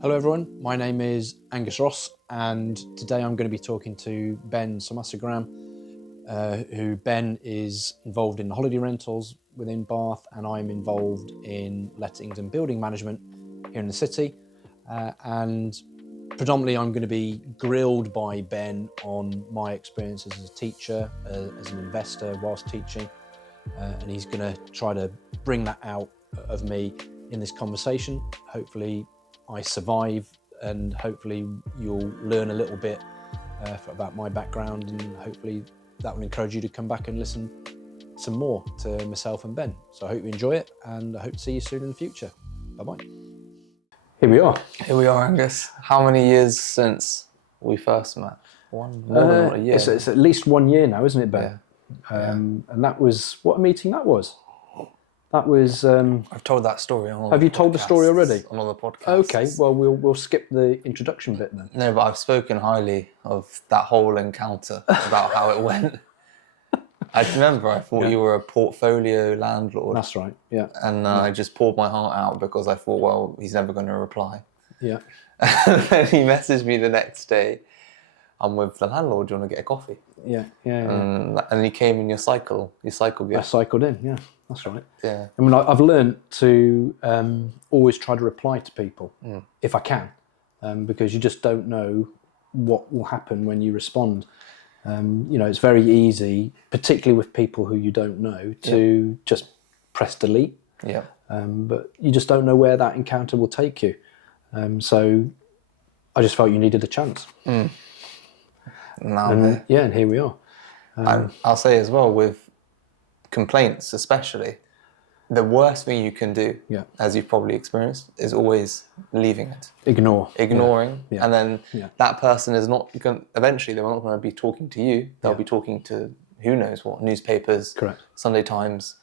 Hello everyone, my name is Angus Ross and today I'm going to be talking to Ben Somasagram, who Ben is involved in holiday rentals within Bath and I'm involved in lettings and building management here in the city. And predominantly I'm going to be grilled by Ben on my experiences as a teacher, as an investor whilst teaching, and he's going to try to bring that out of me in this conversation. Hopefully I survive and hopefully you'll learn a little bit about my background, and hopefully that will encourage you to come back and listen some more to myself and Ben. So I hope you enjoy it and I hope to see you soon in the future. Bye-bye. Here we are. Here we are, Angus. How many years since we first met? More than a year. It's at least 1 year now, isn't it, Ben? Yeah. And that was, what a meeting that was. That was... I've told that story on all Have the you told the story already? On all the podcasts. Okay, well, we'll skip the introduction bit then. No, but I've spoken highly of that whole encounter, about how it went. I remember I thought you were a portfolio landlord. That's right, yeah. And I just poured my heart out because I thought, well, he's never going to reply. Yeah. And then he messaged me the next day, I'm with the landlord, do you want to get a coffee? Yeah. And he came in your cycle gear. I cycled in, yeah, that's right. Yeah. I mean, I've learned to always try to reply to people if I can, because you just don't know what will happen when you respond. It's very easy, particularly with people who you don't know, to just press delete. Yeah. But you just don't know where that encounter will take you. So I just felt you needed a chance. And here we are. And I'll say as well, with complaints especially, the worst thing you can do, as you've probably experienced, is always leaving it. Ignoring. Yeah. And then that person is not going, eventually they're not going to be talking to you. They'll be talking to who knows what, newspapers, Correct. Sunday Times,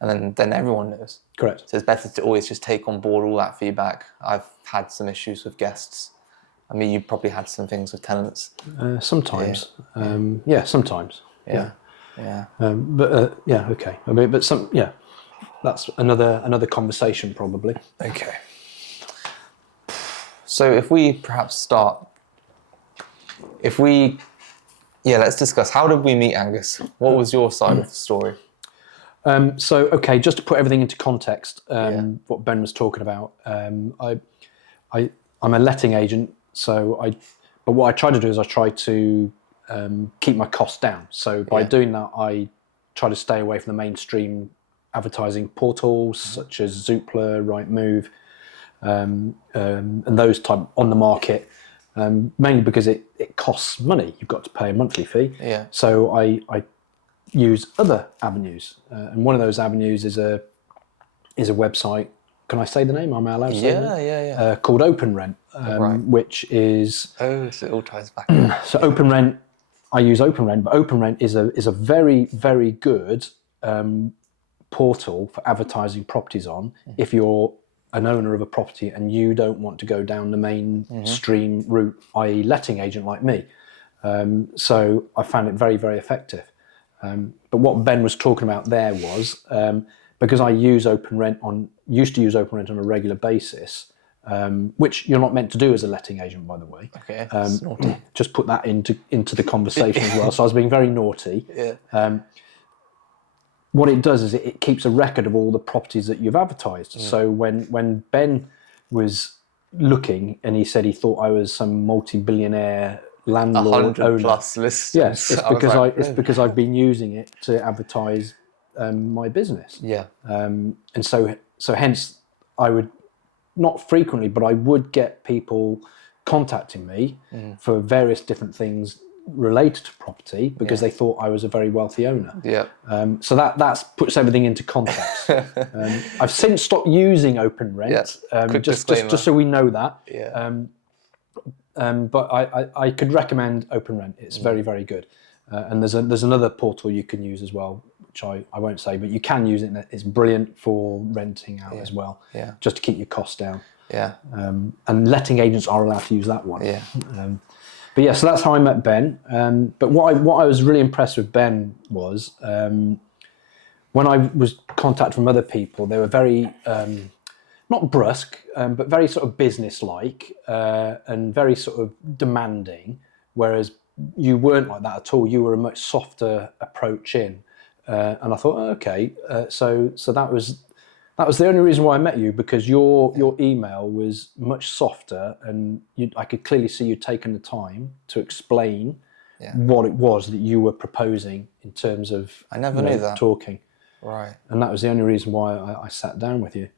and then everyone knows. Correct. So it's better to always just take on board all that feedback. I've had some issues with guests. I mean, you probably had some things with tenants. Sometimes. Sometimes. Yeah. Okay. I mean, that's another conversation probably. Okay. So if we perhaps start, let's discuss, how did we meet, Angus? What was your side of the story? Just to put everything into context, what Ben was talking about, I'm a letting agent, but what I try to do is I try to keep my costs down. So by doing that, I try to stay away from the mainstream advertising portals such as Zoopla, Rightmove, and those type on the market, mainly because it costs money. You've got to pay a monthly fee. Yeah. So I use other avenues, and one of those avenues is a website. Can I say the name? Am I allowed to say the name? Called Open Rent, which is... Oh, so it all ties back. So Open Rent, I use Open Rent, but Open Rent is a very, very good portal for advertising properties on if you're an owner of a property and you don't want to go down the mainstream route, i.e. letting agent like me. So I found it very, very effective. But what Ben was talking about there was, because I used to use Open Rent on a regular basis, which you're not meant to do as a letting agent, by the way. Okay, that's naughty. Just put that into the conversation as well. So I was being very naughty. Yeah. What it does is it keeps a record of all the properties that you've advertised. So when Ben was looking and he said he thought I was some multi-billionaire landlord 100 plus listings. Yes, it's because I've been using it to advertise my business. Yeah. And so hence I would, not frequently, but I would get people contacting me for various different things related to property because they thought I was a very wealthy owner. Yeah. So that puts everything into context. I've since stopped using Open Rent, just so we know that. Yeah. But I could recommend Open Rent. It's very, very good. And there's another portal you can use as well, which I won't say, but you can use it. It's brilliant for renting out as well, just to keep your costs down. Yeah. And letting agents are allowed to use that one. Yeah. So that's how I met Ben. But what I was really impressed with Ben was when I was contacted from other people, they were very not brusque, but very sort of business-like and very sort of demanding, whereas you weren't like that at all. You were a much softer approach in. And I thought, oh, okay, so that was the only reason why I met you, because your email was much softer, and I could clearly see you taking the time to explain what it was that you were proposing in terms of I never knew that. Talking. Right. And that was the only reason why I sat down with you.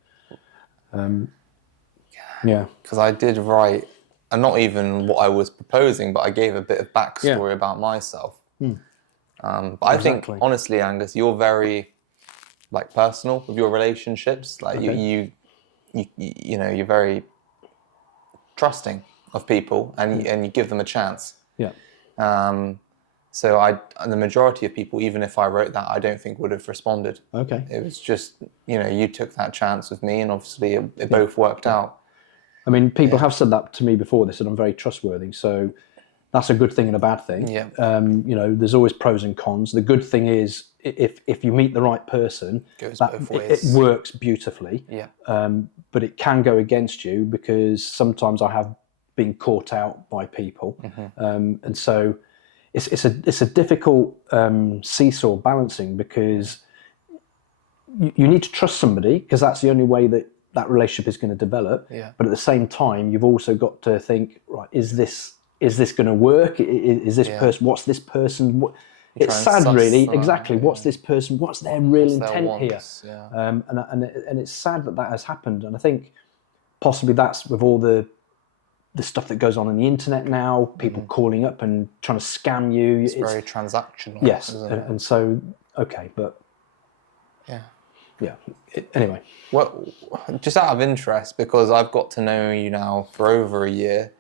Because I did write, and not even what I was proposing, but I gave a bit of backstory about myself. But I think, honestly, Angus, you're very like personal with your relationships. Like you know, you're very trusting of people, and you give them a chance. Yeah. So the majority of people, even if I wrote that, I don't think would have responded. Okay. It was just, you took that chance with me, and obviously it both worked out. I mean, people have said that to me before. They said I'm very trustworthy. So that's a good thing and a bad thing. Yeah. There's always pros and cons. The good thing is if you meet the right person, it works beautifully. Yeah. But it can go against you, because sometimes I have been caught out by people, and so it's a difficult seesaw balancing, because you need to trust somebody, because that's the only way that relationship is going to develop. Yeah. But at the same time, you've also got to think, right, is this going to work? Is this person? What's this person? It's sad, really. Exactly. Yeah. What's this person? What's their real intent here? Yeah. And it's sad that has happened. And I think possibly that's with all the stuff that goes on the internet now. People calling up and trying to scam you. It's very transactional. Yes. And so, okay, but yeah. Anyway. Well, just out of interest, because I've got to know you now for over a year,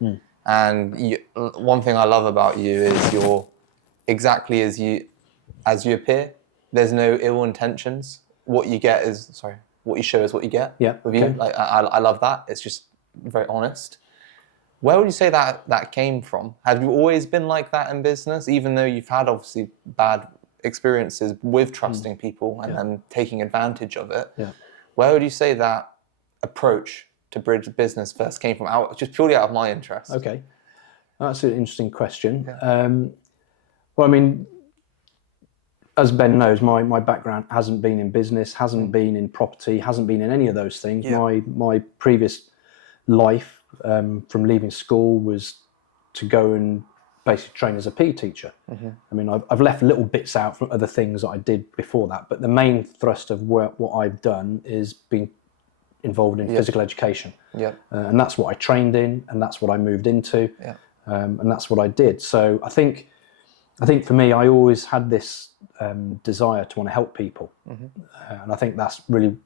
and one thing I love about you is you're exactly as you appear. There's no ill intentions. What you show is what you get. Yeah. With you, like I love that. It's just very honest. Where would you say that came from? Have you always been like that in business, even though you've had obviously bad experiences with trusting people and then taking advantage of it? Yeah. Where would you say that approach to bridge business first came from? Just purely out of my interest. Okay, that's an interesting question. Yeah. Well, I mean, as Ben knows, my background hasn't been in business, hasn't been in property, hasn't been in any of those things. Yeah. My previous life from leaving school was to go and basically train as a PE teacher. I mean, I've left little bits out from other things that I did before that, but the main thrust of what I've done is being involved in physical education. And that's what I trained in, and that's what I moved into, and that's what I did. So I think for me, I always had this desire to want to help people, and I think that's really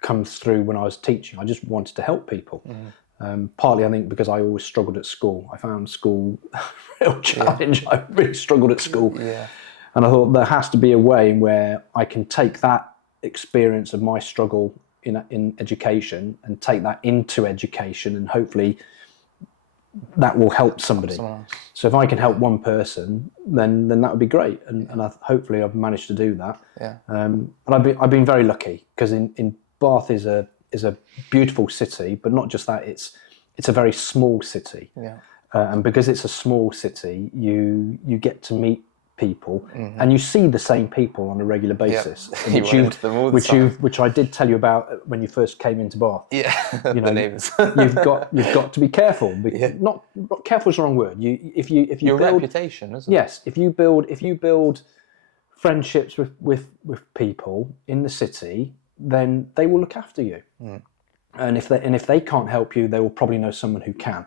comes through when I was teaching. I just wanted to help people. Partly, I think, because I always struggled at school. I found school a real challenge. I really struggled at school. And I thought there has to be a way where I can take that experience of my struggle in education and take that into education, and hopefully that will help somebody. So if I can help one person, then that would be great. And hopefully I've managed to do that. And I've been very lucky, because in Bath is a beautiful city, but not just that, it's a very small city. And because it's a small city, you get to meet people, and you see the same people on a regular basis, which I did tell you about when you first came into Bath. The neighbours. you've got to be careful. Not careful is the wrong word. If you your build, reputation, isn't it? Yes, if you build friendships with people in the city, then they will look after you. And if they can't help you, they will probably know someone who can.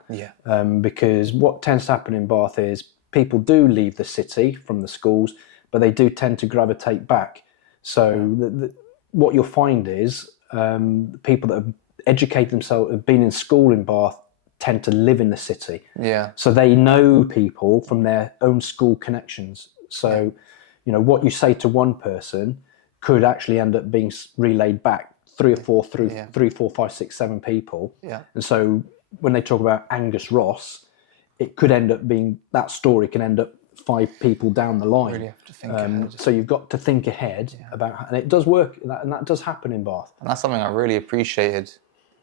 Because what tends to happen in Bath is people do leave the city from the schools, but they do tend to gravitate back. So what you'll find is people that have educated themselves, have been in school in Bath, tend to live in the city. So they know people from their own school connections. So what you say to one person could actually end up being relayed back three, four, 5, 6, 7 people. And so when they talk about Angus Ross, it could end up being, that story can end up 5 people down the line. Really have to think ahead. So you've got to think ahead about, and it does work, and that does happen in Bath. And that's something I really appreciated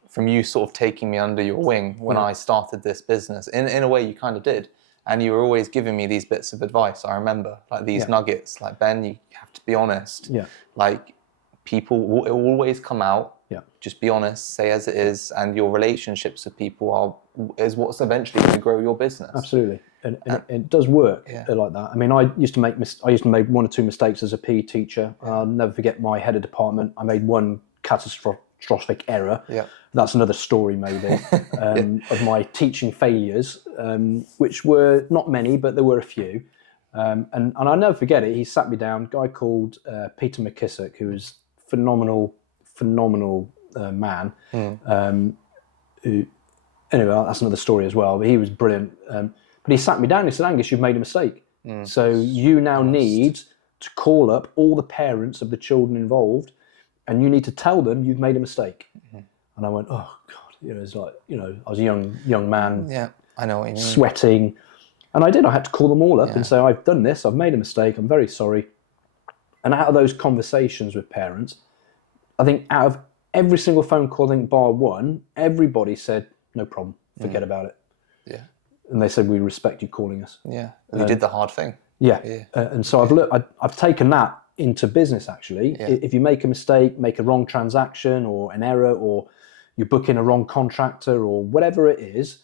from you sort of taking me under your wing when I started this business. In a way, you kind of did. And you were always giving me these bits of advice. I remember, like these nuggets, like, Ben, you have to be honest. Yeah. Like, people will always come out. Yeah. Just be honest, say as it is, and your relationships with people is what's eventually going to grow your business. Absolutely, and it does work like that. I mean, I used to make one or two mistakes as a PE teacher. I'll never forget my head of department. I made one catastrophic error. Yeah. That's another story maybe of my teaching failures, which were not many, but there were a few. And I'll never forget it. He sat me down. A guy called Peter McKissick, who was phenomenal man. Who, anyway, that's another story as well. But he was brilliant. But he sat me down. And he said, "Angus, you've made a mistake. So you now need to call up all the parents of the children involved, and you need to tell them you've made a mistake." And I went, "Oh God!" It was like, I was a young man. Yeah, I know what you mean. Sweating, and I did. I had to call them all up and say, "I've done this. I've made a mistake. I'm very sorry." And out of those conversations with parents, I think out of every single phone call, I think bar one, everybody said, "No problem, forget about it." Yeah. And they said, "We respect you calling us." Yeah. You did the hard thing. Yeah. And so I've taken that into business actually. Yeah. If you make a mistake, make a wrong transaction or an error, or you book in a wrong contractor or whatever it is,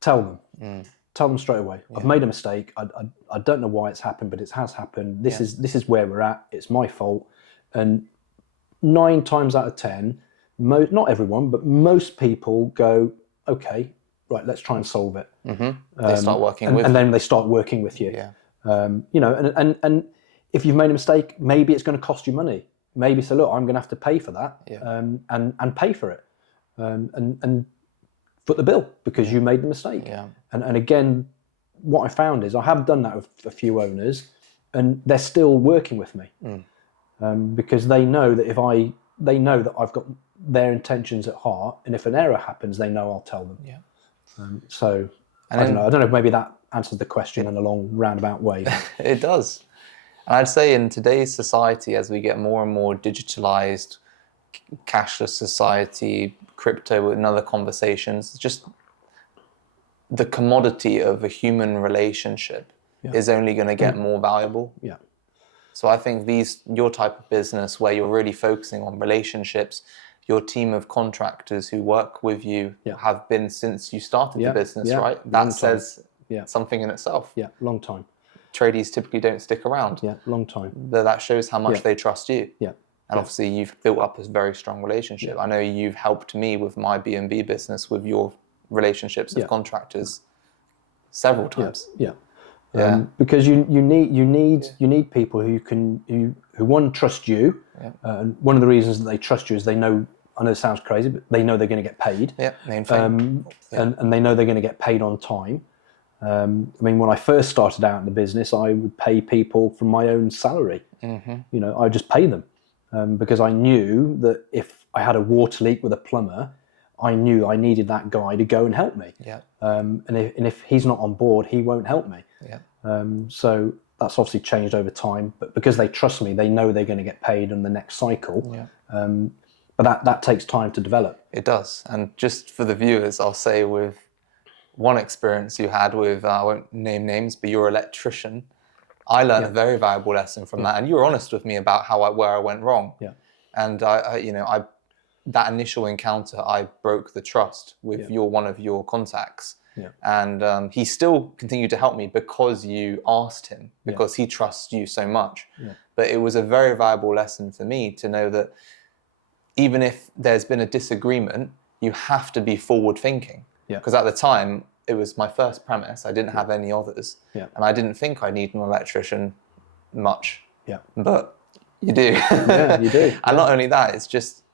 tell them. Tell them straight away. I've made a mistake. I don't know why it's happened, but it has happened. This is where we're at. It's my fault. And 9 times out of 10, not everyone, but most people go, "Okay, right, let's try and solve it." They start working with you. And then they start working with you. Yeah. And if you've made a mistake, maybe it's going to cost you money. Maybe say, "Look, I'm going to have to pay for that," and pay for it, and foot the bill because you made the mistake. Yeah. And again, what I found is I have done that with a few owners, and they're still working with me because they know that I've got their intentions at heart, and if an error happens, they know I'll tell them. Yeah. I don't know if maybe that answers the question in a long roundabout way. It does. And I'd say in today's society, as we get more and more digitalized, cashless society, crypto and other conversations, just the commodity of a human relationship is only going to get more valuable. Yeah. So I think your type of business where you're really focusing on relationships, your team of contractors who work with you have been since you started the business, right? That says something in itself. Yeah, long time. Tradies typically don't stick around. Yeah, long time. That shows how much they trust you. Yeah. And obviously you've built up a very strong relationship. I know you've helped me with my B&B business with your relationships with contractors several times. Because you need people who one trust you. And one of the reasons that they trust you is they know, I know it sounds crazy, but they know they're going to get paid. Main thing. And they know they're going to get paid on time. I mean, when I first started out in the business, I would pay people from my own salary. I would just pay them because I knew that if I had a water leak with a plumber, I knew I needed that guy to go and help me. And if he's not on board, he won't help me. So that's obviously changed over time. But because they trust me, they know they're going to get paid on the next cycle. But that takes time to develop. It does. And just for the viewers, I'll say with one experience you had with, I won't name names, but your electrician, I learned a very valuable lesson from that. And you were honest with me about where I went wrong. And that initial encounter, I broke the trust with one of your contacts. And he still continued to help me because you asked him, because he trusts you so much. But it was a very valuable lesson for me to know that even if there's been a disagreement, you have to be forward thinking. Because at the time, it was my first premise. I didn't have any others. And I didn't think I need an electrician much. But you do. You do. And not only that,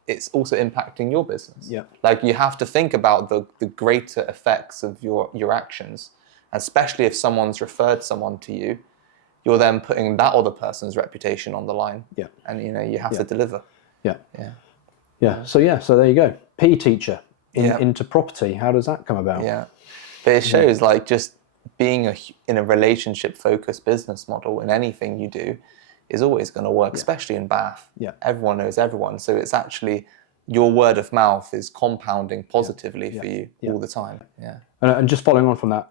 it's also impacting your business. Like you have to think about the greater effects of your actions, especially if someone's referred someone to you, you're then putting that other person's reputation on the line. And you have to deliver. So there you go. PE teacher into property. How does that come about? But it shows like just being in a relationship focused business model in anything you do is always going to work, especially in Bath. Everyone knows everyone. So it's actually your word of mouth is compounding positively for you all the time. Yeah. And just following on from that,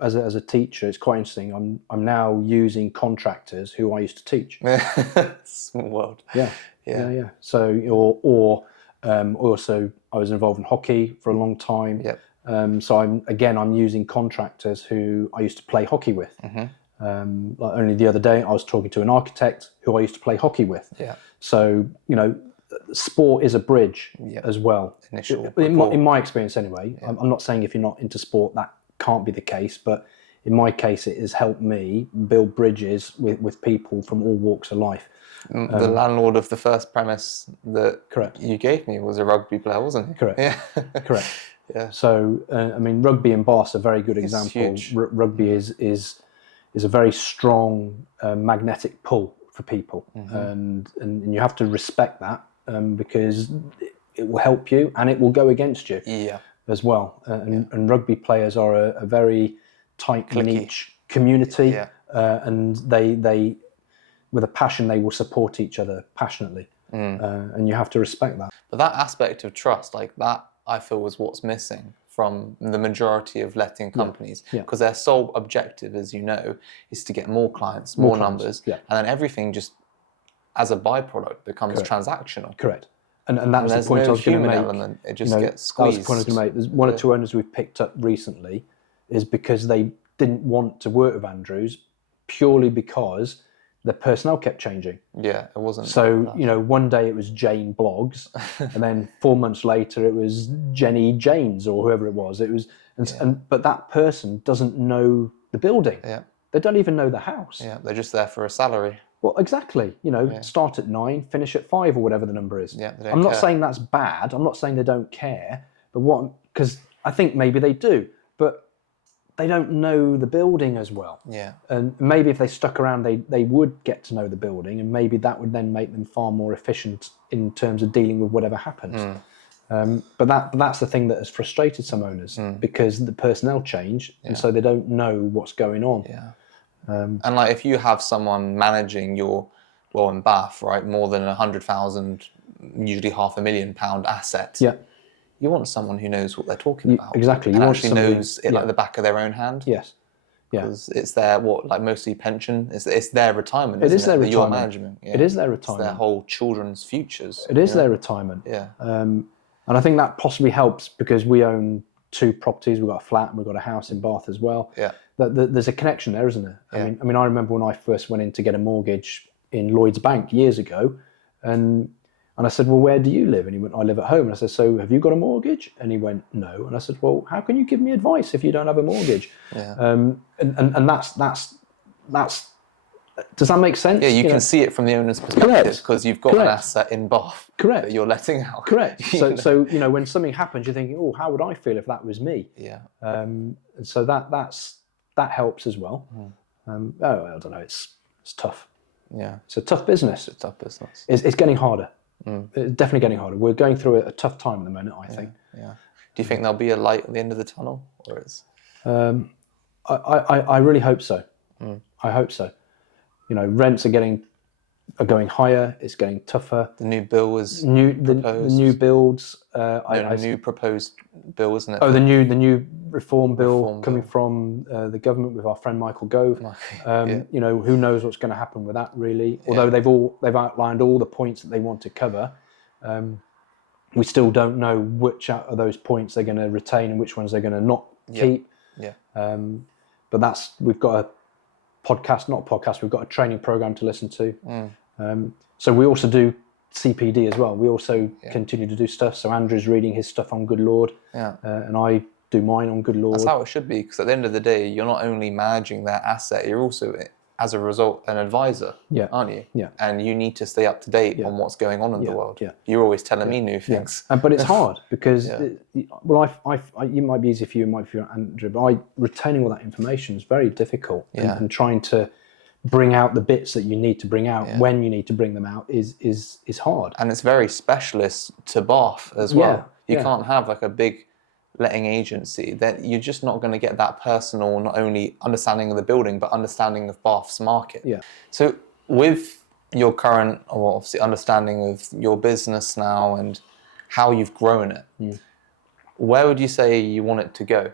as a teacher, it's quite interesting. I'm now using contractors who I used to teach. Small world. Yeah. So, or also I was involved in hockey for a long time. Yep. So I'm using contractors who I used to play hockey with. Like only the other day, I was talking to an architect who I used to play hockey with. Yeah. So, sport is a bridge as well. In my experience anyway. I'm not saying if you're not into sport that can't be the case, but in my case it has helped me build bridges with people from all walks of life. The landlord of the first premise that you gave me was a rugby player, wasn't he? Correct. Yeah. Correct. Yeah. So rugby in Bath is a very good example. Rugby is a very strong magnetic pull for people, and you have to respect that. Because it will help you and it will go against you as well. And rugby players are a very tight, niche community, and they, with a passion, they will support each other passionately, and you have to respect that. But that aspect of trust, like that, I feel was what's missing from the majority of letting companies, because their sole objective, as you know, is to get more clients, more numbers, and then everything just, as a byproduct, becomes transactional. Correct. And that was the point I was going to make. Element. It just gets squeezed. That was the point I was going to make. There's one or two owners we've picked up recently is because they didn't want to work with Andrews purely because the personnel kept changing. Yeah, it wasn't. So, one day it was Jane Bloggs, and then 4 months later it was Jenny Janes or whoever it was. But that person doesn't know the building. Yeah. They don't even know the house. Yeah, they're just there for a salary. Well, exactly. Start at 9, finish at 5, or whatever the number is. Yeah, they don't I'm not care. saying that's bad. I'm not saying they don't care. But because I think maybe they do, but they don't know the building as well. Yeah. And maybe if they stuck around, they would get to know the building, and maybe that would then make them far more efficient in terms of dealing with whatever happens. But that's the thing that has frustrated some owners because the personnel change, and so they don't know what's going on. Yeah. And like if you have someone managing your, in Bath, right, more than 100,000, usually £500,000 asset. Yeah. You want someone who knows what they're talking about. Exactly. And actually knows it like the back of their own hand. Yes. Yeah. Because it's their mostly pension. It's their retirement. It is their retirement. Your retirement. management. Yeah. It is their retirement. It's their whole children's futures. It is their retirement. Yeah. And I think that possibly helps because we own 2 properties. We've got a flat and we've got a house in Bath as well. Yeah. There's a connection there, isn't there? Yeah. I mean, I remember when I first went in to get a mortgage in Lloyd's Bank years ago, and I said, well, where do you live? And he went, I live at home. And I said, so have you got a mortgage? And he went, no. And I said, well, how can you give me advice if you don't have a mortgage? Yeah. And that's does that make sense? Yeah, you can see it from the owner's perspective because you've got an asset in Bath that you're letting out. Correct. So when something happens, you're thinking, oh, how would I feel if that was me? Yeah. And so that helps as well. I don't know. It's tough. Yeah. It's a tough business. It's a tough business. It's getting harder. It's definitely getting harder. We're going through a tough time at the moment, I think. Yeah. Do you think there'll be a light at the end of the tunnel, or is? I really hope so. I hope so. Rents are going higher. It's getting tougher. The new bill was proposed. The new builds. New proposed bill, isn't it? Oh, the new reform bill coming from the government with our friend Michael Gove. Who knows what's going to happen with that really? Although they've outlined all the points that they want to cover, we still don't know which out of those points they're going to retain and which ones they're going to not keep. Yeah. But we've got a we've got a training program to listen to. So we also do CPD as well. We also continue to do stuff. So Andrew's reading his stuff on Good Lord, and I do mine on Good Lord. That's how it should be, because at the end of the day, you're not only managing their asset, you're also, as a result, an advisor, aren't you? Yeah. And you need to stay up to date on what's going on in the world. Yeah. You're always telling me new things. But it's hard because, it might be easy for you, it might be for Andrew, but retaining all that information is very difficult. And trying to bring out the bits that you need to bring out when you need to bring them out is hard. And it's very specialist to Bath as well. You can't have like a big letting agency, that you're just not going to get that personal, not only understanding of the building, but understanding of Bath's market. Yeah. So with your current, obviously understanding of your business now and how you've grown it. Where would you say you want it to go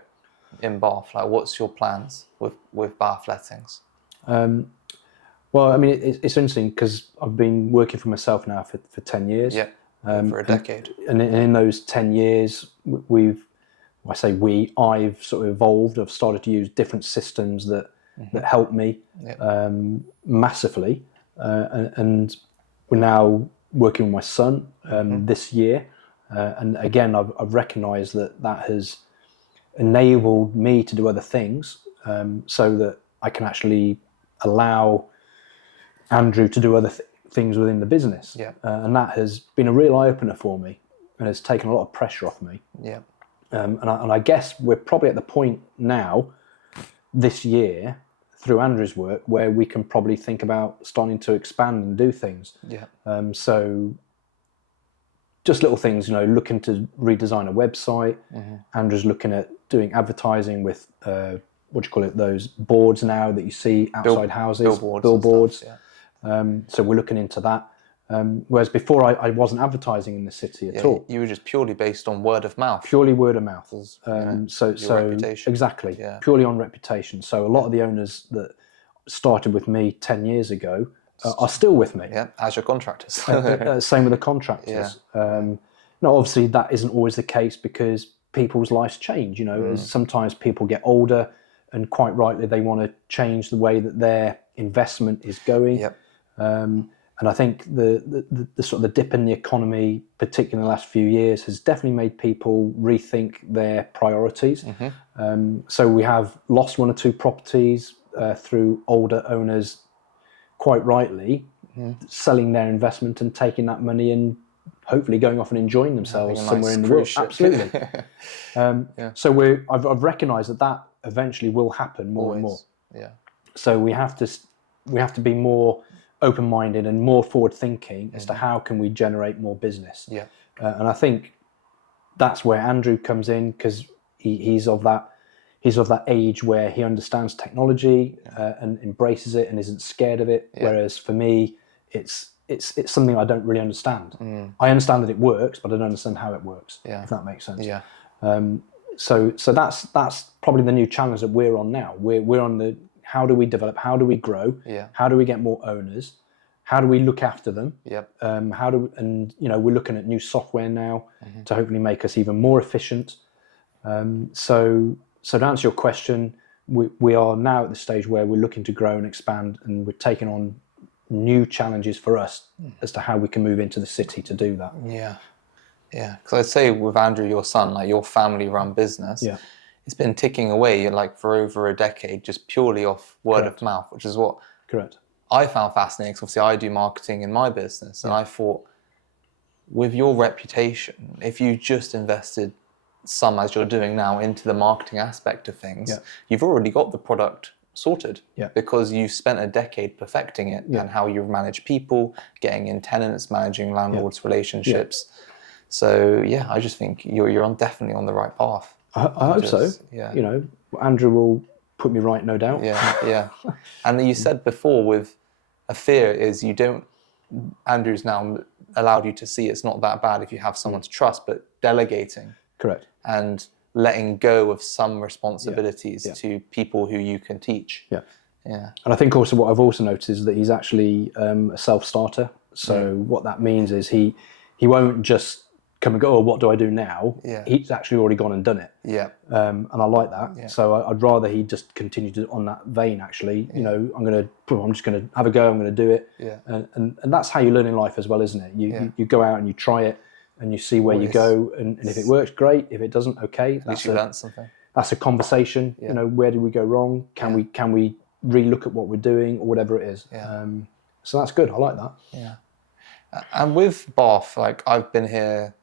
in Bath? Like, what's your plans with Bath lettings? Well, I mean, it's interesting because I've been working for myself now for 10 years. Yeah, for a decade. And in those 10 years, I've sort of evolved. I've started to use different systems that help me massively. And we're now working with my son this year. And again, I've recognised that has enabled me to do other things so that I can actually allow Andrew to do other things within the business. Yeah. And that has been a real eye-opener for me and has taken a lot of pressure off me. Yeah. And I guess we're probably at the point now this year through Andrew's work where we can probably think about starting to expand and do things. Yeah. So just little things, looking to redesign a website. Andrew's looking at doing advertising with those boards now that you see outside houses, billboards. Stuff, so we're looking into that. Whereas before I wasn't advertising in the city at all. You were just purely based on word of mouth. Purely word of mouth. So reputation. Exactly. Yeah. Purely on reputation. So a lot of the owners that started with me 10 years ago are still with me. Yeah, as your contractors. Same with the contractors. Yeah. Now, obviously, that isn't always the case because people's lives change. As sometimes people get older, and quite rightly, they want to change the way that their investment is going. Yep. And I think the sort of the dip in the economy, particularly in the last few years, has definitely made people rethink their priorities. So we have lost one or two properties through older owners, quite rightly, selling their investment and taking that money and hopefully going off and enjoying themselves somewhere in the world. Absolutely. So I've recognised that eventually will happen more and more. Yeah. So we have to be more open-minded and more forward-thinking as to how can we generate more business. Yeah. And I think that's where Andrew comes in because he's of that age where he understands technology and embraces it and isn't scared of it. Whereas for me, it's something I don't really understand. I understand that it works, but I don't understand how it works. If that makes sense. Yeah. So that's probably the new challenge that we're on now. We're on the how do we develop, how do we grow, how do we get more owners, how do we look after them, we're looking at new software now to hopefully make us even more efficient. So to answer your question, we are now at the stage where we're looking to grow and expand, and we're taking on new challenges for us as to how we can move into the city to do that. Yeah, because I'd say with Andrew, your son, like your family-run business, it's been ticking away like for over a decade, just purely off word of mouth, which is what I found fascinating. Because obviously, I do marketing in my business, and I thought, with your reputation, if you just invested some, as you're doing now, into the marketing aspect of things, you've already got the product sorted because you spent a decade perfecting it and how you manage people, getting in tenants, managing landlords' relationships. So I just think you're definitely on the right path. I hope so. Yeah. Andrew will put me right, no doubt. Yeah. And you said before with a fear is Andrew's now allowed you to see it's not that bad if you have someone to trust, but delegating. Correct. And letting go of some responsibilities to people who you can teach. Yeah. And I think also what I've also noticed is that he's actually a self-starter. So what that means is he won't just come and go, oh, what do I do now? He's actually already gone and done it. And I like that. So I'd rather he just continue to on that vein. Actually, I'm just gonna have a go. I'm gonna do it. And that's how you learn in life as well, isn't it? You go out and you try it and you see where you go. And if it works, great. If it doesn't, okay. At least you learned something. That's a conversation. Where did we go wrong? Can we re-look at what we're doing or whatever it is? So that's good. I like that. And with Bath, like I've been here.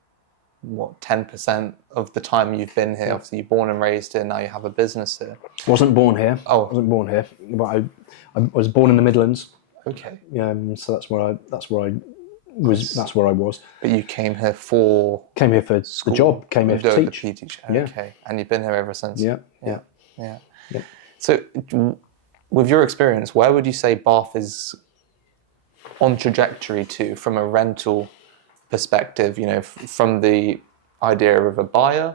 10% of the time you've been here? Obviously, you're born and raised here. Now you have a business here. Wasn't born here. Wasn't born here. But I was born in the Midlands. Okay. So that's where I was. But you came here for the job. Came here to teach. Okay. And you've been here ever since. Yeah. So, with your experience, where would you say Bath is on trajectory to from a rental perspective, from the idea of a buyer,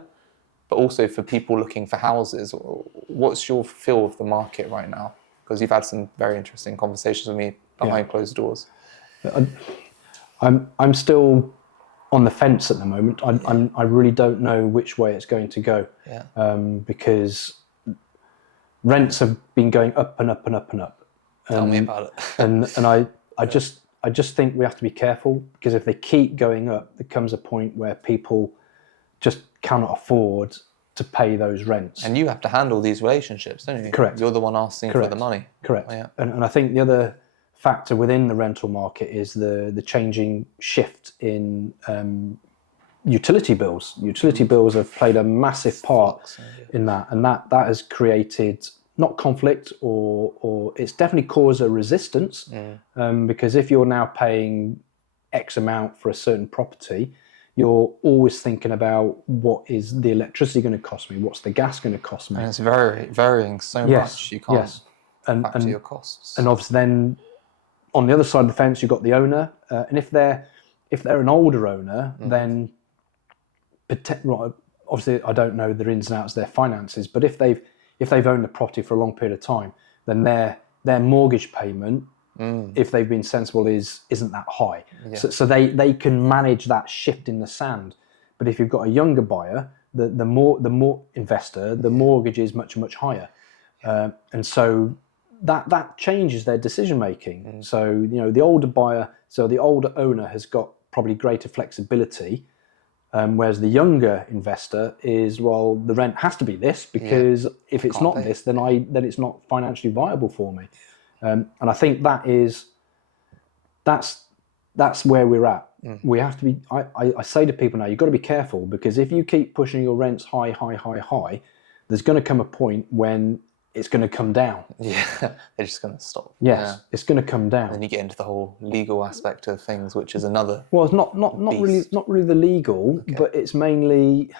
but also for people looking for houses, what's your feel of the market right now? Because you've had some very interesting conversations with me behind closed doors. I'm still on the fence at the moment. I really don't know which way it's going to go. Because rents have been going up and up and up and up. Tell me about it. and I just think we have to be careful, because if they keep going up, there comes a point where people just cannot afford to pay those rents. And you have to handle these relationships, don't you? Correct. You're the one asking for the money. Correct. And I think the other factor within the rental market is the changing shift in utility bills. Utility bills have played a massive part in that, and that has created not conflict or it's definitely caused a resistance, because if you're now paying X amount for a certain property, you're always thinking about what is the electricity going to cost me, what's the gas going to cost me, and it's varying so much. You can't factor your costs. And obviously then on the other side of the fence you've got the owner, and if they're an older owner, then obviously I don't know the ins and outs of their finances, but if they've owned the property for a long period of time, then their mortgage payment, if they've been sensible, isn't that high. So they can manage that shift in the sand. But if you've got a younger buyer, the more investor, the mortgage is much, much higher, and so that changes their decision making. So the older buyer, so the older owner has got probably greater flexibility. Whereas the younger investor is, well, the rent has to be this, because if it's not this, then it's not financially viable for me. And I think that's where we're at. We have to be. I say to people now, you've got to be careful, because if you keep pushing your rents high, there's going to come a point when it's going to come down. Yeah, they're just going to stop. Yes, it's going to come down. And then you get into the whole legal aspect of things, which is another. Well, it's not really the legal, but it's mainly,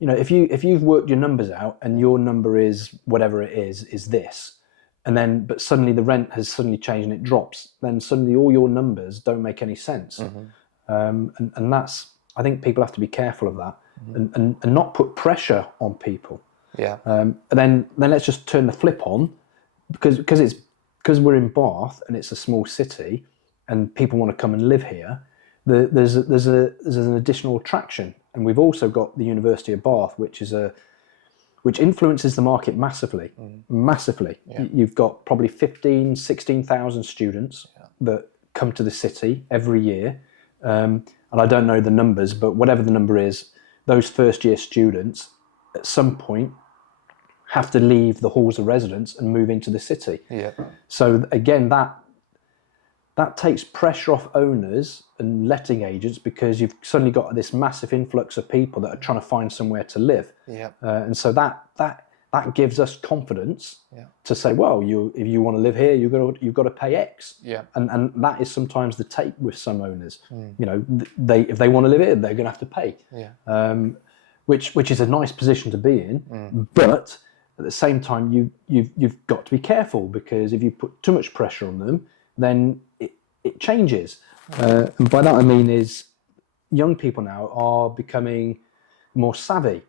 if you've worked your numbers out and your number is whatever it is this, and then but suddenly the rent has suddenly changed and it drops, then suddenly all your numbers don't make any sense. And that's, I think people have to be careful of that, and not put pressure on people. And then let's just turn the flip on, because we're in Bath and it's a small city and people want to come and live here. There's an additional attraction, and we've also got the University of Bath, which influences the market massively. You've got probably 16,000 students that come to the city every year, and I don't know the numbers, but whatever the number is, those first year students at some point have to leave the halls of residence and move into the city. So again, that takes pressure off owners and letting agents, because you've suddenly got this massive influx of people that are trying to find somewhere to live. And so that gives us confidence to say, well, if you want to live here, you've got to pay X. And that is sometimes the take with some owners. If they want to live here, they're going to have to pay. Which is a nice position to be in, but at the same time, you've got to be careful, because if you put too much pressure on them, then it changes. And by that I mean is young people now are becoming more savvy.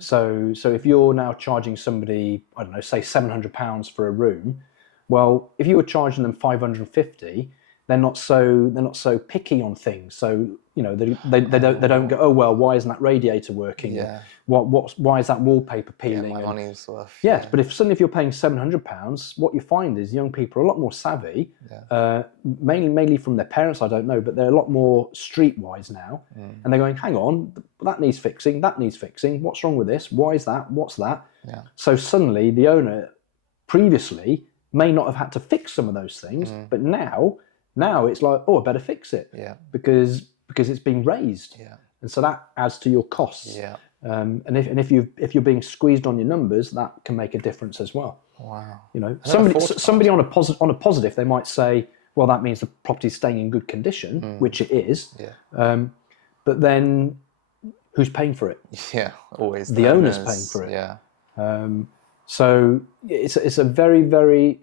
So if you're now charging somebody, I don't know, say £700 for a room, well, if you were charging them 550, they're not so picky on things. So they don't go, oh well, why isn't that radiator working? Why is that wallpaper peeling? My money's worth. Yes, but if you're paying £700, what you find is young people are a lot more savvy. Mainly from their parents, I don't know, but they're a lot more streetwise now, and they're going, hang on, that needs fixing. What's wrong with this? Why is that? What's that? So suddenly the owner previously may not have had to fix some of those things, but now it's like, oh, I better fix it, because it's been raised, and so that adds to your costs. And if you're being squeezed on your numbers, that can make a difference as well. Wow. Somebody on a positive, they might say, well, that means the property's staying in good condition, which it is. But then who's paying for it? Always the owner's paying for it. So it's a very, very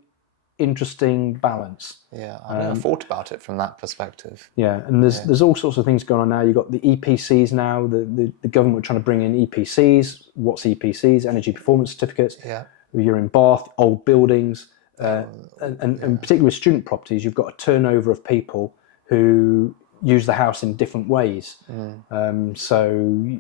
interesting balance. Yeah, I've never thought about it from that perspective. Yeah, and there's all sorts of things going on now. You've got the EPCs now. The government trying to bring in EPCs. What's EPCs? Energy performance certificates. Yeah. You're in Bath, old buildings, and particularly with student properties, you've got a turnover of people who use the house in different ways. So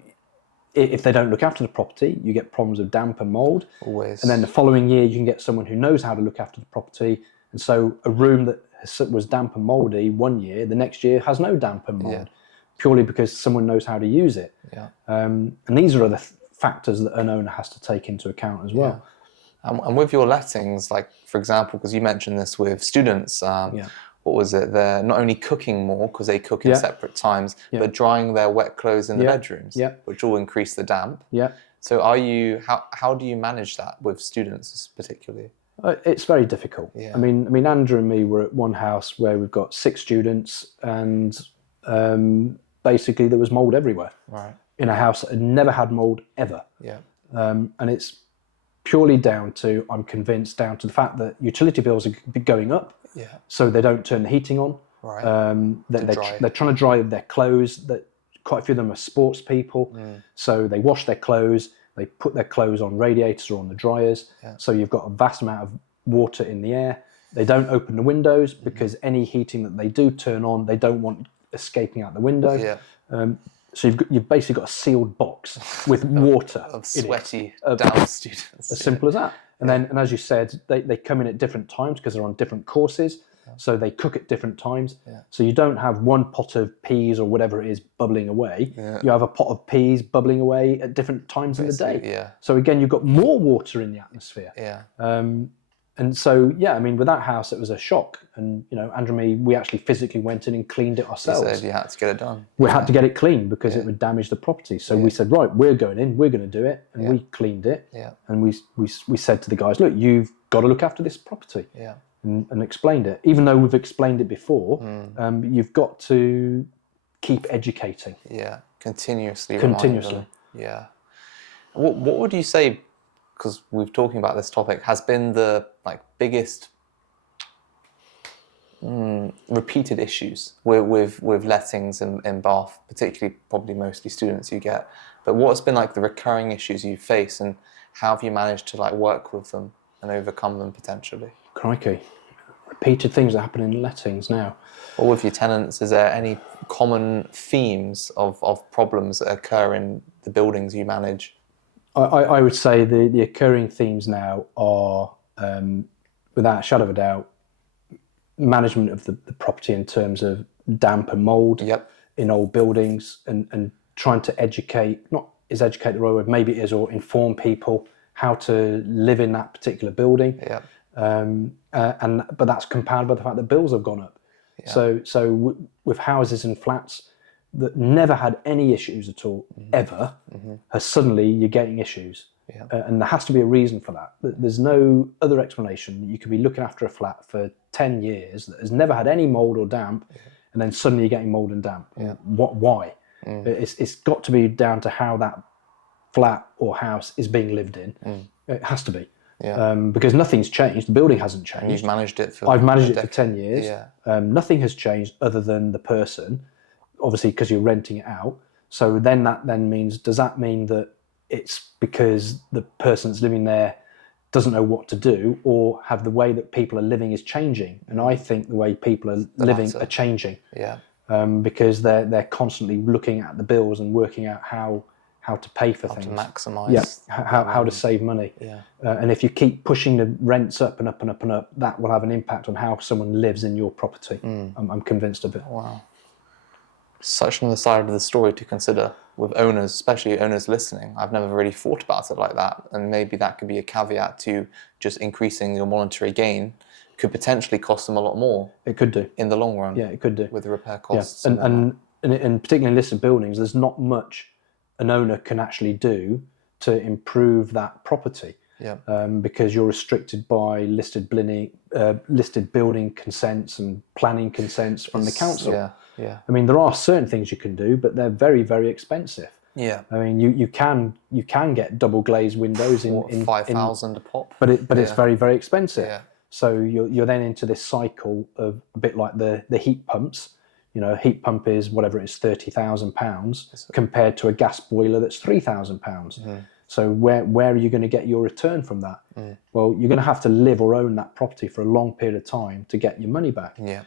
if they don't look after the property, you get problems of damp and mould. Always. And then the following year, you can get someone who knows how to look after the property. And so a room that was damp and mouldy one year, the next year has no damp and mould, purely because someone knows how to use it. Yeah. And these are other factors that an owner has to take into account as well. And with your lettings, like, for example, because you mentioned this with students, what was it? They're not only cooking more because they cook in separate times, but drying their wet clothes in the bedrooms, which will increase the damp. Yeah. So how do you manage that with students particularly? It's very difficult. I mean, Andrew and me were at one house where we've got 6 students, and basically there was mould everywhere. Right. In a house that had never had mould ever. Yeah. And it's purely down to, I'm convinced, down to the fact that utility bills are going up. Yeah. So they don't turn the heating on. Right. They're trying to dry their clothes. That quite a few of them are sports people. So they wash their clothes. They put their clothes on radiators or on the dryers. Yeah. So you've got a vast amount of water in the air. They don't open the windows because any heating that they do turn on, they don't want escaping out the window. Yeah. So you've basically got a sealed box with water of sweaty down students. As simple as that. And then, and as you said, they come in at different times because they're on different courses. So they cook at different times. So you don't have one pot of peas or whatever it is bubbling away. You have a pot of peas bubbling away at different times in the day. So again, you've got more water in the atmosphere. And so, I mean, with that house, it was a shock. And, Andrew and me, we actually physically went in and cleaned it ourselves. You said you had to get it done. We had to get it cleaned because it would damage the property. So we said, right, we're going in, we're going to do it. And we cleaned it. And we said to the guys, look, you've got to look after this property. And explained it. Even though we've explained it before, you've got to keep educating. Continuously. Yeah. What would you say, because we've talking about this topic, has been the biggest repeated issues with lettings in Bath, particularly probably mostly students you get, but what's been the recurring issues you face, and how have you managed to work with them and overcome them potentially? Crikey. Repeated things that happen in lettings now. Or with your tenants, is there any common themes of problems that occur in the buildings you manage? I would say the occurring themes now are, without a shadow of a doubt, management of the property in terms of damp and mould in old buildings, and trying to educate, not is educate the right word, maybe it is, or inform people how to live in that particular building. But that's compounded by the fact that bills have gone up. So with houses and flats that never had any issues at all, ever, suddenly you're getting issues. And there has to be a reason for that. There's no other explanation. You could be looking after a flat for 10 years that has never had any mould or damp, and then suddenly you're getting mould and damp. Why? It's got to be down to how that flat or house is being lived in. It has to be. Because nothing's changed. The building hasn't changed. And you've managed it for I've managed it for 10 years. Nothing has changed other than the person, obviously because you're renting it out. So then that means, does that mean that it's because the person that's living there doesn't know what to do, or have the way that people are living is changing? And I think the way people are living are changing. Because they're constantly looking at the bills and working out how to pay for things. To maximise. How to save money. And if you keep pushing the rents up and up and up and up, that will have an impact on how someone lives in your property. I'm convinced of it. Wow. Such another side of the story to consider with owners, especially owners listening. I've never really thought about it like that. And maybe that could be a caveat to just increasing your monetary gain. Could potentially cost them a lot more. It could do. In the long run. Yeah, it could do. With the repair costs. And particularly in listed buildings, there's not much an owner can actually do to improve that property. Because you're restricted by listed building consents and planning consents from the council. I mean, there are certain things you can do, but they're very, very expensive. I mean, you can get double glazed windows in 5,000 a pop. But it's very, very expensive. So you're then into this cycle of a bit like the heat pumps. A heat pump is whatever it is, £30,000 compared to a gas boiler that's £3,000. So where are you going to get your return from that? Well, you're going to have to live or own that property for a long period of time to get your money back. Yeah.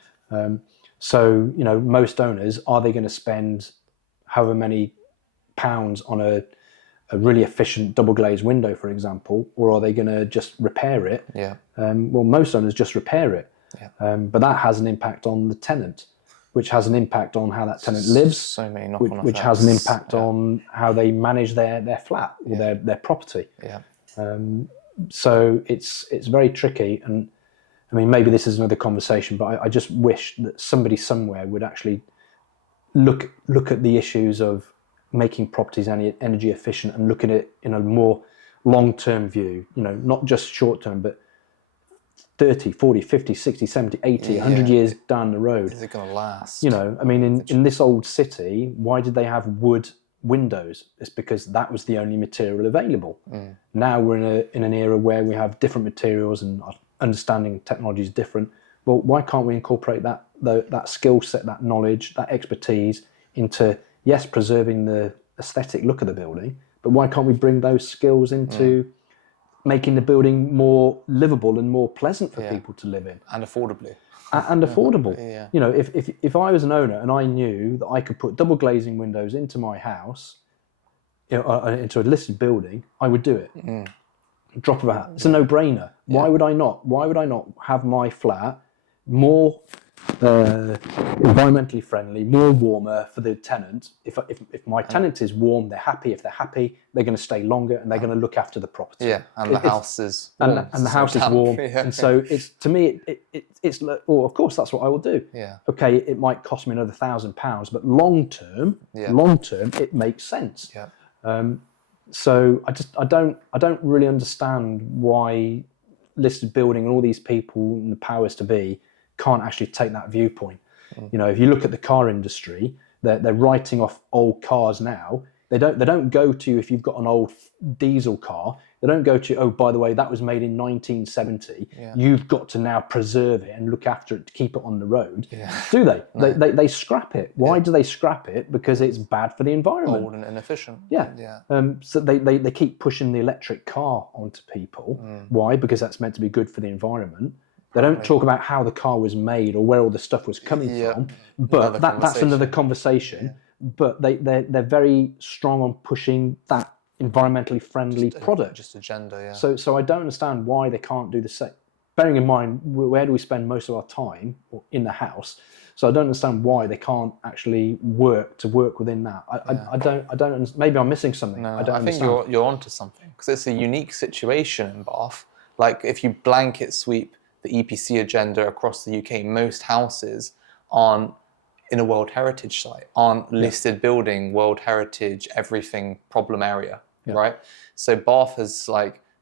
So most owners, are they going to spend however many pounds on a really efficient double glazed window, for example, or are they going to just repair it? Yeah. Well, most owners just repair it. Yeah. But that has an impact on the tenant, which has an impact on how that tenant lives, so many knock-on effects. Which has an impact on how they manage their flat or their property. Yeah. So it's very tricky, and I mean, maybe this is another conversation, but I just wish that somebody somewhere would actually look at the issues of making properties energy efficient and look at it in a more long-term view, not just short-term, but 30, 40, 50, 60, 70, 80, 100 years down the road. Is it going to last? I mean, in this old city, why did they have wood windows? It's because that was the only material available. Now we're in an era where we have different materials and our understanding technology is different. Well, why can't we incorporate that skill set, that knowledge, that expertise into, yes, preserving the aesthetic look of the building, but why can't we bring those skills into making the building more livable and more pleasant for people to live in? And affordably. And affordable. Yeah. If I was an owner and I knew that I could put double glazing windows into my house, into a listed building, I would do it. Drop of a hat. It's a no-brainer. Why would I not? Why would I not have my flat more environmentally friendly, more warmer for the tenant? If my tenant is warm, they're happy. If they're happy, they're going to stay longer and they're going to look after the property. Yeah, and the house is warm. And the house is warm. And so it's, to me, it's like, oh, of course, that's what I will do. Yeah. Okay, it might cost me another £1,000, but long term, it makes sense. Yeah. So I don't really understand why listed building and all these people and the powers to be can't actually take that viewpoint. If you look at the car industry, they're writing off old cars now. They don't go to you if you've got an old diesel car. They don't go to you, oh, by the way, that was made in 1970. You've got to now preserve it and look after it to keep it on the road. Do they? No. They scrap it. Why do they scrap it? Because it's bad for the environment. Old and inefficient. So they keep pushing the electric car onto people. Why? Because that's meant to be good for the environment. They don't talk about how the car was made or where all the stuff was coming from. But that's another conversation. But they're very strong on pushing that environmentally friendly product. Just agenda, So I don't understand why they can't do the same. Bearing in mind, where do we spend most of our time in the house? So I don't understand why they can't actually work within that. I don't. Maybe I'm missing something. No, I think you're onto something, because it's a unique situation in Bath. Like, if you blanket sweep the EPC agenda across the UK, most houses aren't in a World Heritage site, aren't listed building, World Heritage, everything problem area, right? So Bath has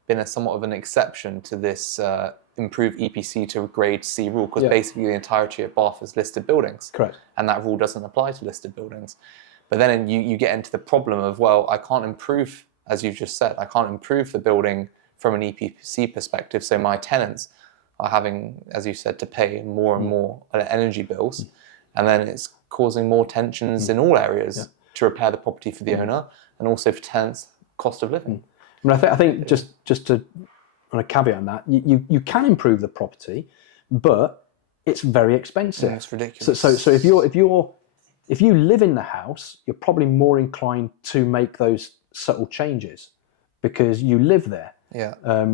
been somewhat of an exception to this improved EPC to grade C rule, because basically the entirety of Bath is listed buildings. Correct. And that rule doesn't apply to listed buildings. But then you get into the problem of, well, I can't improve, as you just said, I can't improve the building from an EPC perspective, so my tenants are having, as you said, to pay more and more energy bills, and then it's causing more tensions in all areas to repair the property for the owner, and also for tenants' cost of living. I mean, I think just to on a caveat on that, you can improve the property, but it's very expensive. Yeah, it's ridiculous. So if you live in the house, you're probably more inclined to make those subtle changes because you live there.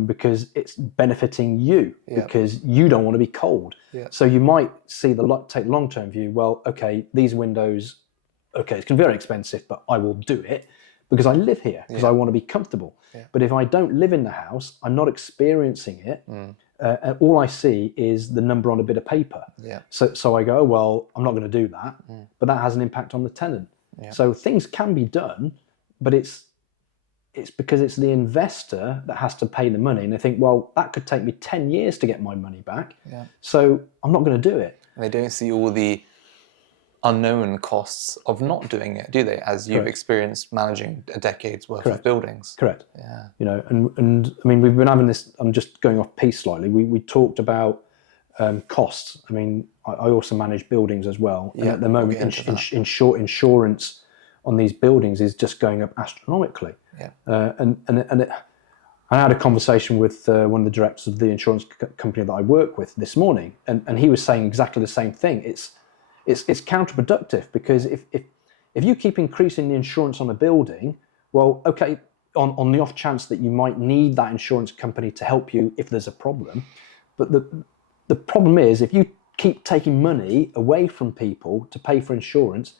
Because it's benefiting you, because you don't want to be cold. So you might take long-term view. Well, okay, these windows, it's going to be very expensive, but I will do it because I live here, because I want to be comfortable. But if I don't live in the house, I'm not experiencing it. And all I see is the number on a bit of paper. So I go, oh, well, I'm not going to do that. But that has an impact on the tenant. So things can be done, but it's because it's the investor that has to pay the money, and they think, well, that could take me 10 years to get my money back. So I'm not going to do it. And they don't see all the unknown costs of not doing it, do they? As you've experienced managing a decade's worth of buildings. Correct. Yeah. You know, and I mean, we've been having this. I'm just going off piece slightly. We talked about costs. I mean, I also manage buildings as well. And at the moment, insurance on these buildings is just going up astronomically. Yeah. I had a conversation with one of the directors of the insurance company that I work with this morning, and he was saying exactly the same thing. It's counterproductive, because if you keep increasing the insurance on a building, well, okay, on the off chance that you might need that insurance company to help you if there's a problem, but the problem is, if you keep taking money away from people to pay for insurance,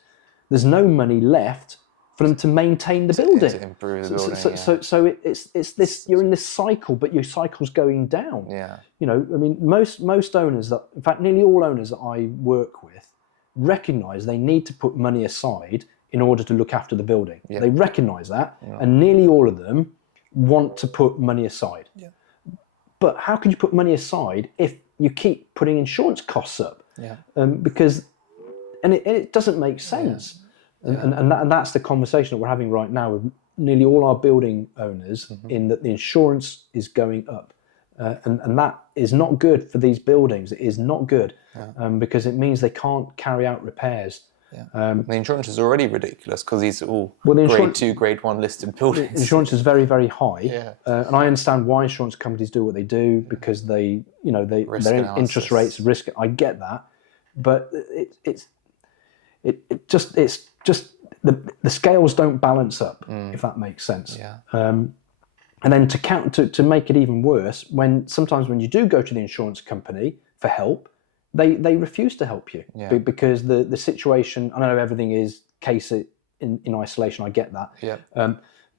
there's no money left for them to maintain the building. To improve the building. So it's this. You're in this cycle, but your cycle's going down. Yeah. You know, I mean, most owners that, in fact, nearly all owners that I work with, recognise they need to put money aside in order to look after the building. They recognise that, and nearly all of them want to put money aside. Yeah. But how can you put money aside if you keep putting insurance costs up? Yeah. Because it doesn't make sense. And that's the conversation that we're having right now with nearly all our building owners, in that the insurance is going up. And that is not good for these buildings. It is not good, because it means they can't carry out repairs. Yeah. The insurance is already ridiculous, because these are all grade 2, grade 1 listed buildings. Insurance is very, very high. Yeah. And I understand why insurance companies do what they do, because their interest rates, risk. I get that, but it's just the scales don't balance up, if that makes sense. Yeah. And then to make it even worse, sometimes when you do go to the insurance company for help, they refuse to help you, because the situation. I know everything is case in isolation. I get that. Yeah.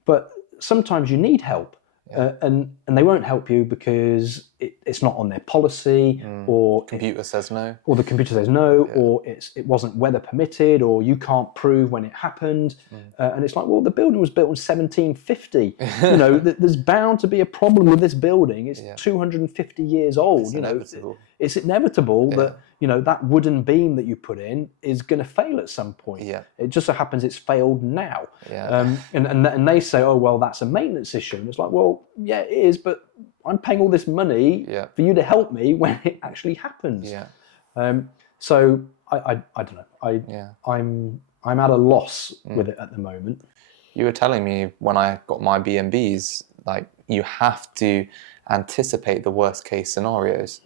But sometimes you need help. And they won't help you because it's not on their policy, or computer says no, or the computer says no, or it wasn't weather permitted, or you can't prove when it happened, and it's like, well, the building was built in 1750. You know, there's bound to be a problem with this building. It's 250 years old. It's inevitable. It's inevitable that that wooden beam that you put in is going to fail at some point. Yeah. It just so happens it's failed now. Yeah. And they say, oh well, that's a maintenance issue, and it's like, well, yeah, it is, but I'm paying all this money for you to help me when it actually happens. Yeah. So I don't know. I'm at a loss with it at the moment. You were telling me when I got my B&Bs, like, you have to anticipate the worst case scenarios.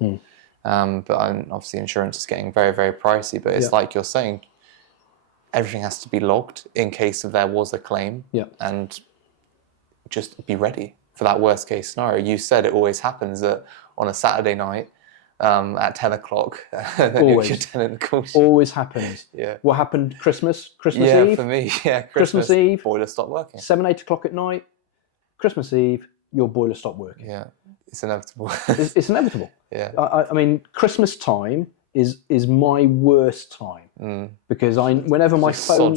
But obviously insurance is getting very, very pricey. But it's like you're saying, everything has to be logged in case if there was a claim, and just be ready for that worst case scenario. You said it always happens that on a Saturday night at 10 o'clock, always. your tenant calls you. Always happens. Yeah. What happened Christmas Eve? Yeah, for me, Christmas Eve. Boiler stopped working. 7, 8 o'clock at night, Christmas Eve, your boiler stopped working. Yeah, it's inevitable. It's inevitable. Yeah. I mean, Christmas time is my worst time, because whenever my phone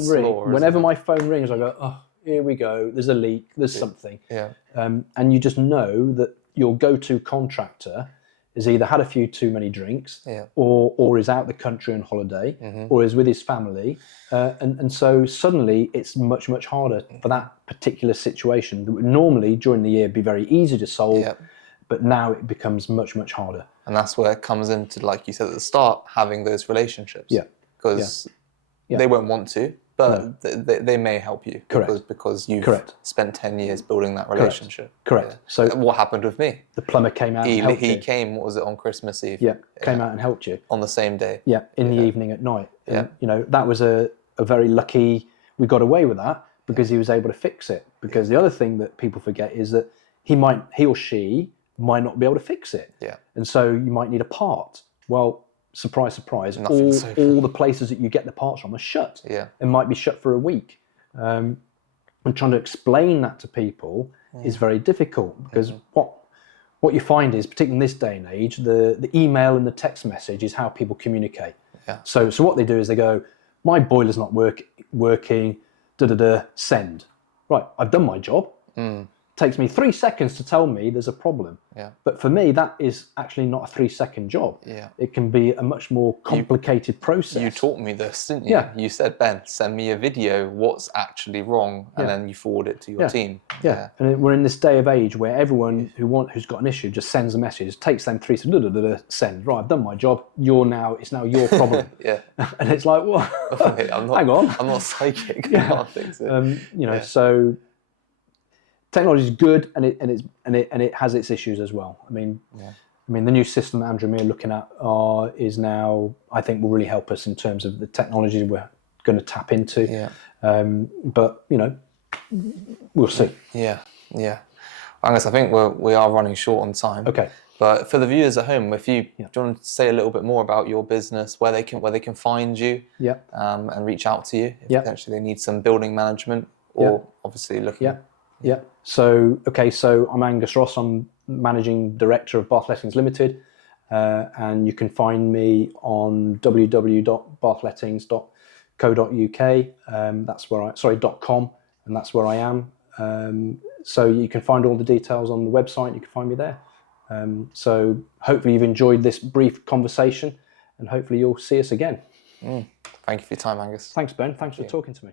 rings, I go, oh, here we go. There's a leak. There's something. Yeah. And you just know that your go-to contractor has either had a few too many drinks, or is out the country on holiday, or is with his family, and so suddenly it's much, much harder for that particular situation that would normally during the year be very easy to solve, but now it becomes much, much harder. And that's where it comes into, like you said at the start, having those relationships. Yeah. Because they won't want to, but they may help you. Correct. Because you've spent 10 years building that relationship. Correct. Yeah. So what happened with me? The plumber came out and helped you. He came, what was it, on Christmas Eve? Yeah, came out and helped you. On the same day. Yeah, in the evening at night. And, that was a very lucky, we got away with that because he was able to fix it. Because the other thing that people forget is that he or she might not be able to fix it. Yeah. And so you might need a part. Well, surprise, surprise, all the places that you get the parts from are shut. Yeah. And might be shut for a week. And trying to explain that to people is very difficult, because what you find is, particularly in this day and age, the email and the text message is how people communicate. Yeah. So what they do is they go, my boiler's not working, send. Right, I've done my job. takes me 3 seconds to tell me there's a problem. Yeah. But for me, that is actually not a 3-second job. Yeah. It can be a much more complicated process. You taught me this, didn't you? Yeah. You said, Ben, send me a video, what's actually wrong, and then you forward it to your team. Yeah. And we're in this day of age where everyone who's got an issue just sends a message, takes them 3 seconds, send. Right, I've done my job. It's now your problem. Yeah. And it's like, well, hang on. I'm not psychic. I can't fix it. So technology is good, and it has its issues as well. I mean, the new system that Andrew and me are looking at is now, I think, will really help us in terms of the technology we're going to tap into. Yeah. But we'll see. Yeah. Angus, I think we are running short on time. Okay. But for the viewers at home, do you want to say a little bit more about your business, where they can find you, and reach out to you if potentially they need some building management, or obviously looking. Yeah. So I'm Angus Ross. I'm Managing Director of Bath Lettings Limited, and you can find me on www.bathlettings.co.uk. That's where .com, and that's where I am. So you can find all the details on the website. You can find me there. So hopefully you've enjoyed this brief conversation, and hopefully you'll see us again. Thank you for your time, Angus. Thanks, Ben. Thanks for talking to me.